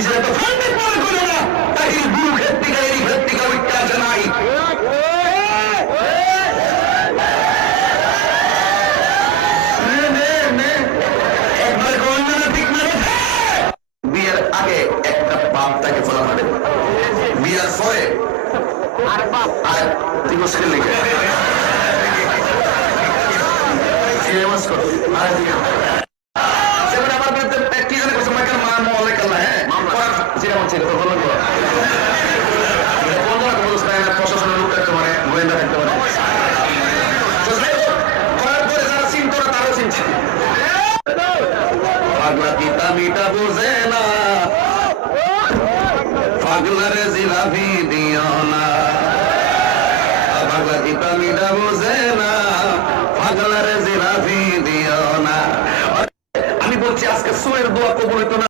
নিজের তো ফান্ডে পড়ে করে না তাই গুরু ক্ষেত্রিকা এই ক্ষেত্রিকা উঠতে আসে নাই একবার কন্যা ঠিক মানে বিয়ের আগে একটা বাপ তাকে ফোলা মারে বিয়ের পরে আর তুই মুশকিল লিখে আমার বিরুদ্ধে কি জানে করছে মাইকেল মহলে কাল্লা হ্যাঁ যেটা হচ্ছে তো বলুন প্রশাসনের লোক থাকতে পারে গোয়েন্দা থাকতে পারে করার পরে যারা চিন্ত না তারাও চিনছে পাগলা পিতা মিটা বোঝে না পাগলারে জিলাপি দিও না পাগলা পিতা মিটা বোঝে না পাগলারে জিলাপি দিও না আমি বলছি আজকে সুরের দোয়া কবুল হইতো না